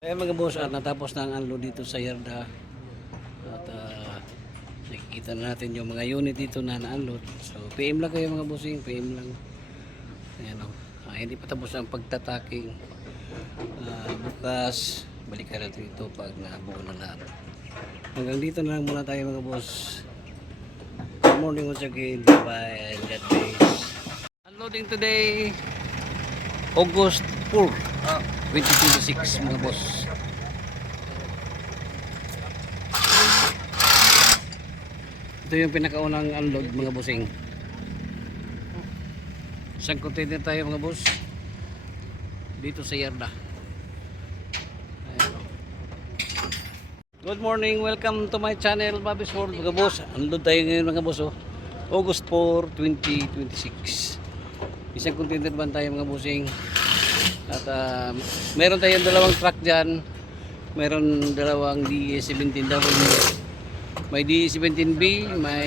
Kaya mga boss, natapos na ang unload dito sa yarda at nakikita na natin yung mga unit dito na na-unload. So PM lang kayo mga bossing, PM lang. Ayan o, hindi pa tapos ang pagtataking. Bukas balikan natin ito pag nabuo na lahat. Hanggang dito na lang muna tayo mga boss. Good morning once again, bye and God bless. Unloading today August 4, 2026 mga boss. Ito yung pinakaunang unload mga bossing. Isang container tayo mga boss dito sa yarda. Ayan. Good morning, welcome to my channel Bobby's World mga boss. Unload tayo ngayon mga boss August 4, 2026. Isang container van tayo mga bossing. At meron tayong dalawang truck dyan. Meron dalawang DE17W. May DE17B, may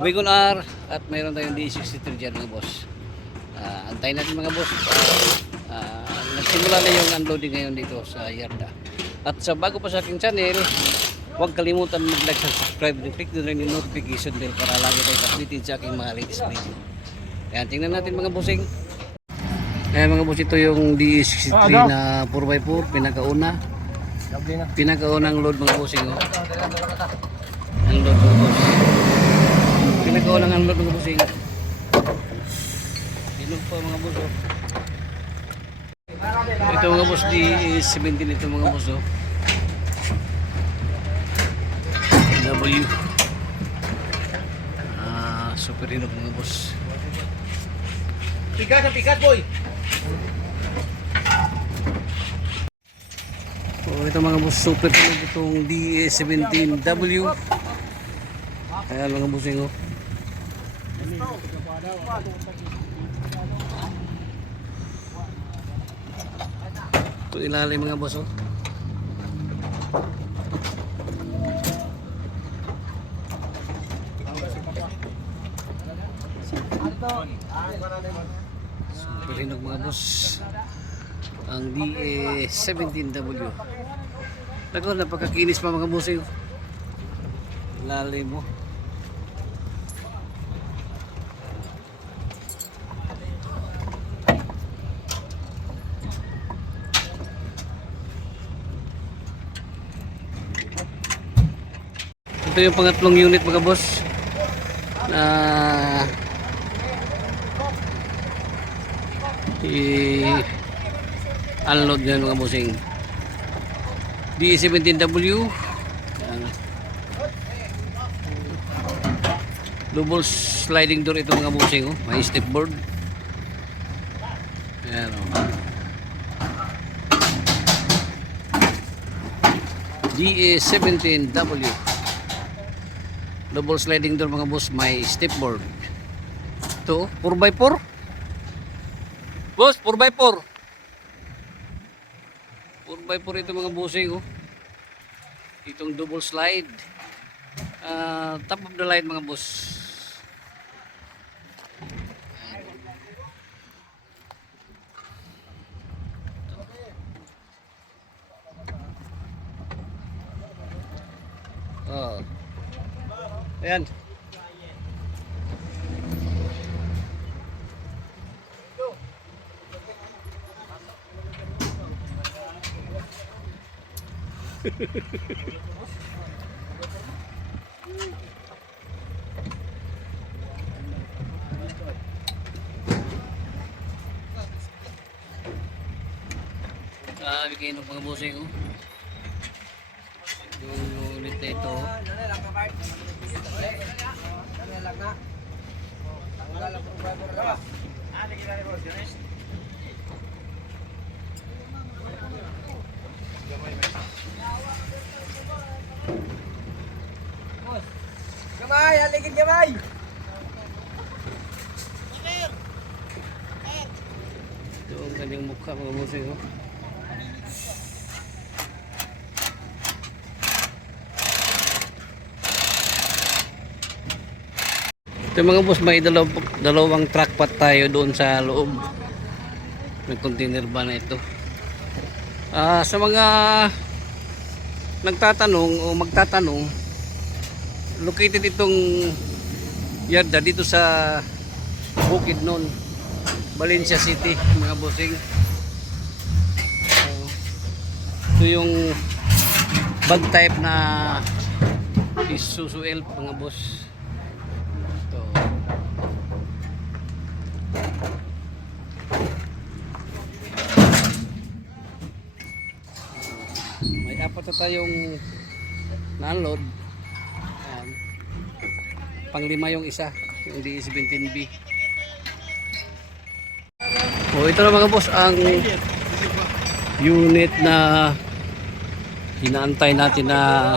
Wagon R, at meron tayong DE63 dyan mga boss. Antayin natin mga boss. Nagsimula na yung unloading ngayon dito sa yarda. At sa bago pa sa aking channel, huwag kalimutan mag-like and subscribe. Click na rin yung notification bell para lagi tayo updated sa aking mga latest video. Ayan, tingnan natin mga bossing. Ayan mga boss, ito yung DE63 na 4x4, pinakaunang load mga bossing ang load mga boss. Pinakaunang ang load mga bossing. Inog pa mga boss Ito mga boss, DE17 ito mga boss W. Super inog mga boss. Pikat boy. Ito mga boss, super inog itong DE17W. Ayan mga bossing Ito ilalim mga boss Super inog mga boss ang DE17W. Tago, napakakinis pa mga bossing. Lalim mo. Ito yung pangatlong unit mga boss na i-unload yan mga bossing. DE17W, double sliding door ito mga bossing may step board. Ayan DE17W, double sliding door mga boss, may step board. Ito 4x4 boss, 4x4 ito mga bossing itong double slide, top of the line mga boss. Ayan. Bigay ng mga bossing yung unit na ito. Gamay, haligid gamay. Ito ang kanyang mukha mga bossing Ito mga boss, may dalawang truck pa tayo doon sa loob ng container van na ito. Sa mga nagtatanong o magtatanong, located itong yarda dito sa Bukidnon, Valencia City, mga bossing. Ito yung bag type na Isuzu Elf, mga boss. Ito. May apat na tayong na-unload. Ayan. Panglima yung isa, yung DE17B. Ito na mga boss ang unit na inaantay natin na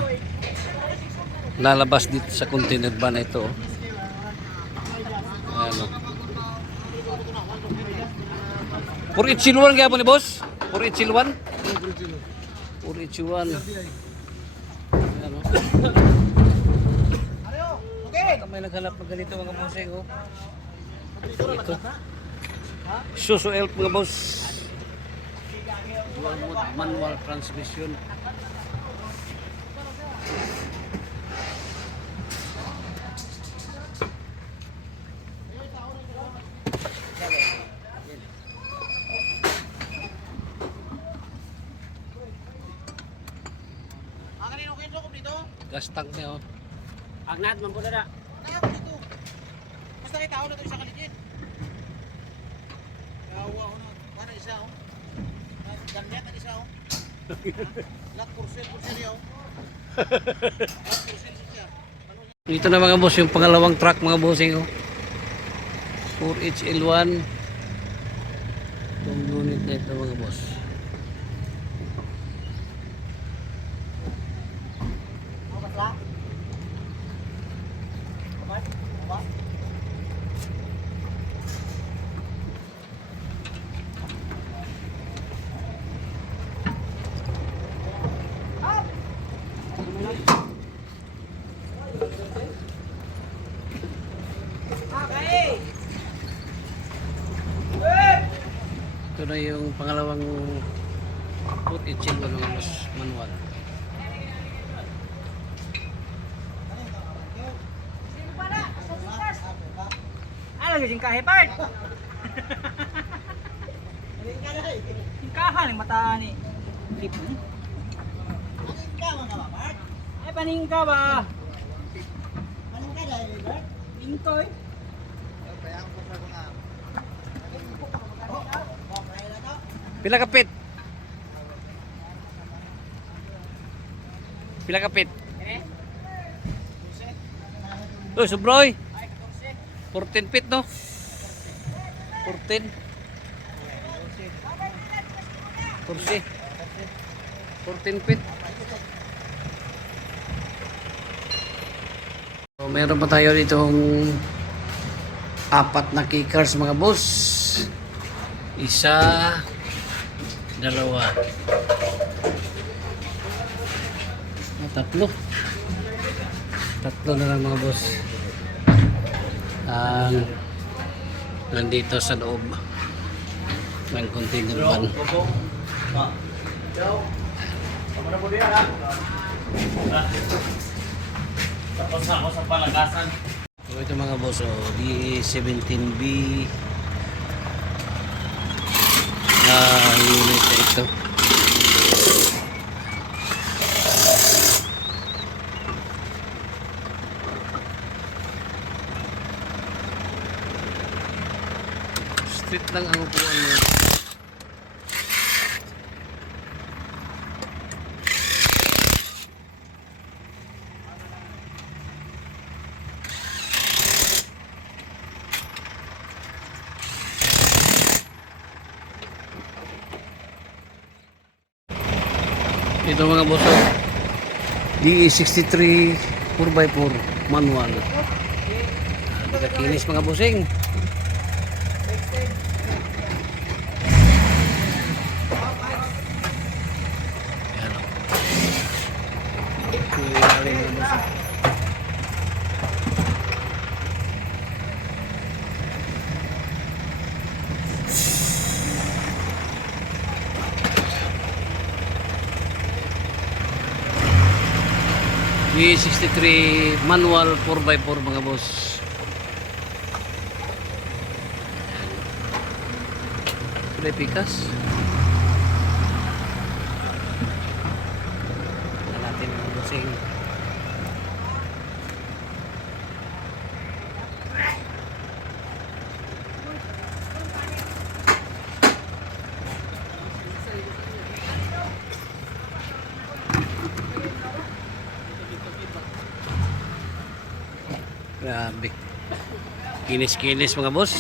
lalabas dito sa container van na ito. Ayan o. 4 Silwan kaya po ni boss? 4 Silwan? 4 Silwan. Ayan o. May naghanap ng ganito mga bossing o. Ito. Isuzu Elf mga boss. Dual mode manual transmission. Gas tank niya oh. Agnat man po na. Dito. Basta kay tao na to isa kaligid. Kawa ho na. Para isa ho. Ganyan na isa ho. Lat kursil yaw. Ito na mga boss yung pangalawang truck mga bossing oh. 4HL1. Itong unit na ito mga boss. Ito na yung pangalawang 4HL1 mga boss manual. Lagi sing kahipart. Singkahan ang mata ni. Ay paningka ba? Paningka dahil ba? Ingkoy. Pila kapit? Pila kapit? Oh, subroy. 14 feet no? 14 feet. So, meron pa tayo ditong apat na kickers mga boss. Isa, dalawa, tatlo na lang mga boss ang nandito sa loob ng container van. Tapos ako sa palagasan. So ito mga boss, DE17B na unit na ito. Street lang ang upuan mo. Ito mga boss, DE63 4x4 manual. Nagkinis mga bossing. V63 manual 4x4 mga boss. Kulay pikas. Tignan natin mga bossing. Grabe. Kinis-kinis mga boss.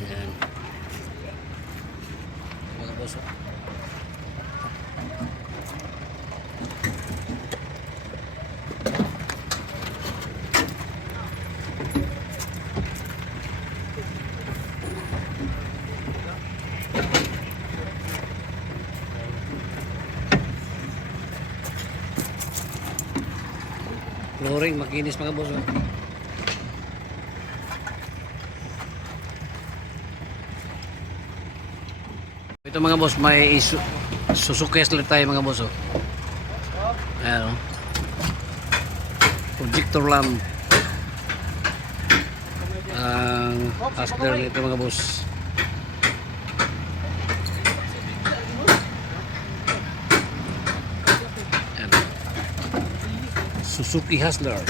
Ayan. Mga boss. Oh. Flooring, makinis mga boss. Oh. Ito mga boss, may Suzuki slip tayo mga boss. Oh. Ayan, oh. Projector lamp. Ang hustler nito mga boss. Ayan. Suzuki Hustler.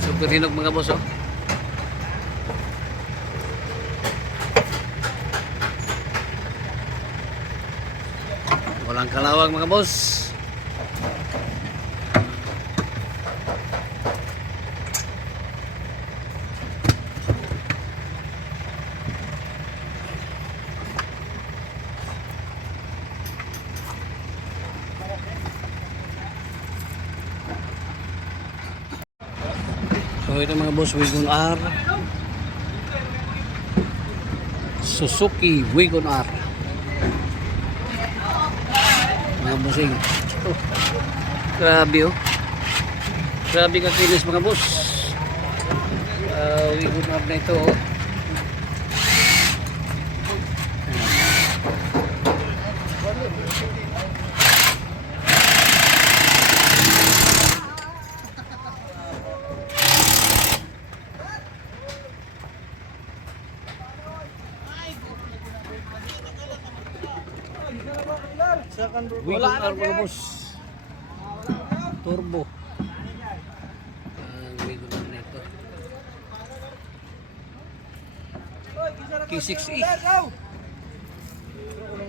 Super hinog mga boss. Oh. Walang kalawang mga boss. So ito mga boss, Wagon R. Suzuki Wagon R. Mga bossing. Oh, grabe oh. Grabe kakinis mga boss. Wagon R na ito oh. Wagon R mga boss. Turbo. Wagon R na ito. K6E.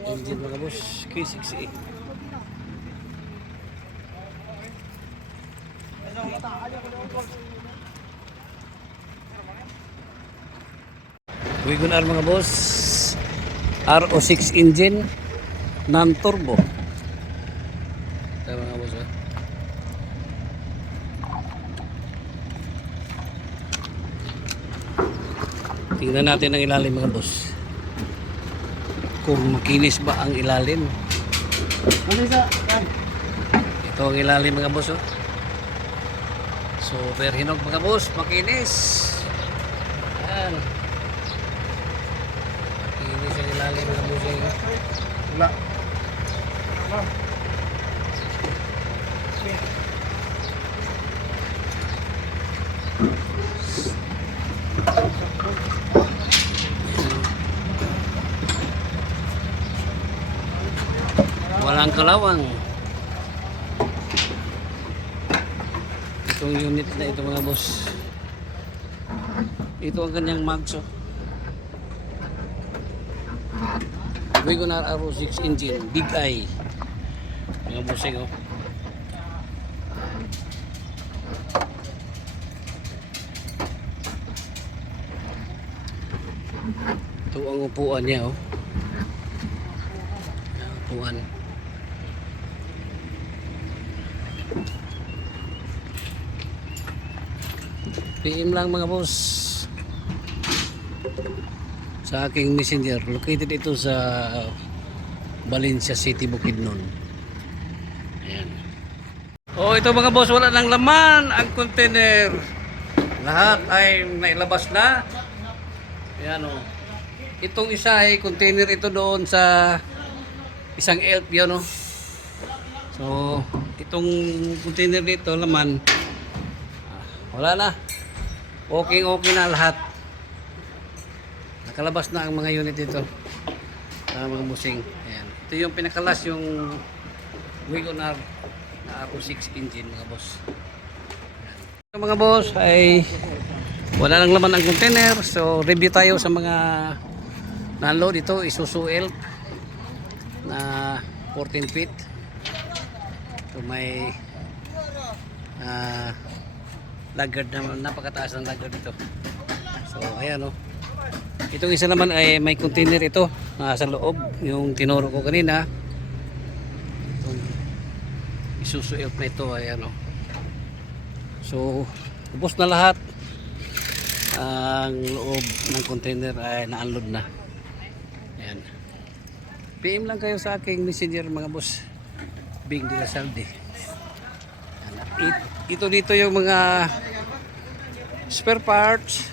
Engine mga boss. K6E. Wagon R mga boss. RO6 engine. Non-turbo. Ito mga boss. Oh. Tingnan natin ang ilalim mga boss. Kung makinis ba ang ilalim. Ito ang ilalim mga boss. Oh. Super hinog mga boss. Makinis. Ayan. Makinis ang ilalim mga boss. Wala. Walang kalawang. Itong unit na ito mga boss. Ito ang kanyang magso. Wagon R RO6 engine, Big Eye. Mga bossing oh. Ito ang upuan niya oh. Upuan. PM lang mga boss. sa aking messenger. Located ito sa Valencia City, Bukidnon. Ayan. Oh, ito mga boss, wala nang laman ang container. Lahat ay nailabas na. Ayan o. Itong isa ay container ito doon sa isang elf yun o. So, itong container dito, laman, wala na. Okay na lahat. Nakalabas na ang mga unit dito. Mga busing. Ayan. Ito yung pinakalas, yung Wagoner na Euro 6 engine mga boss. Ayan. Mga boss ay wala nang laman ang container. So, review tayo sa mga na-unload. Ito, Isuzu Elf na 14 feet. So, may laggard naman, napakataas ng laggard dito. So, ayan o. Itong isa naman ay may container ito sa loob, yung tinuro ko kanina. Itong Isuzu Elf na ito, ayan o. So, ubos na lahat. Ang loob ng container ay na-unload na. Ayan. PM lang kayo sa aking messenger mga boss. Bing de la Salde. Ito dito yung mga spare parts.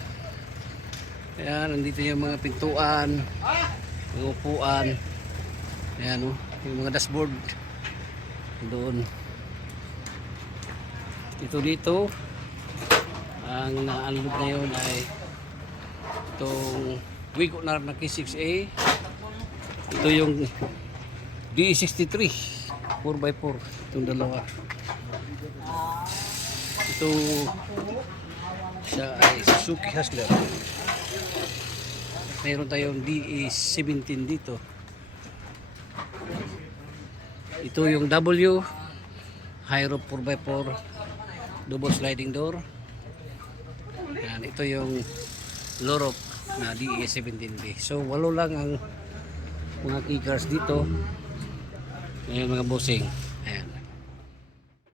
Ayan, nandito yung mga pintuan, mga upuan. Ayan o, yung mga dashboard. Doon. Dito. Ang na-unload na yun ay itong Wagoner na K6A. Ito yung DE63 4x4, itong dalawa. Ito siya ay Suzuki Hustler. Mayroon tayong DE17 dito. Ito yung W Hyro 4x4 double sliding door. Yan, ito yung Lorop na DE17B. So walo lang ang mga key cars dito. Ayan mga bossing.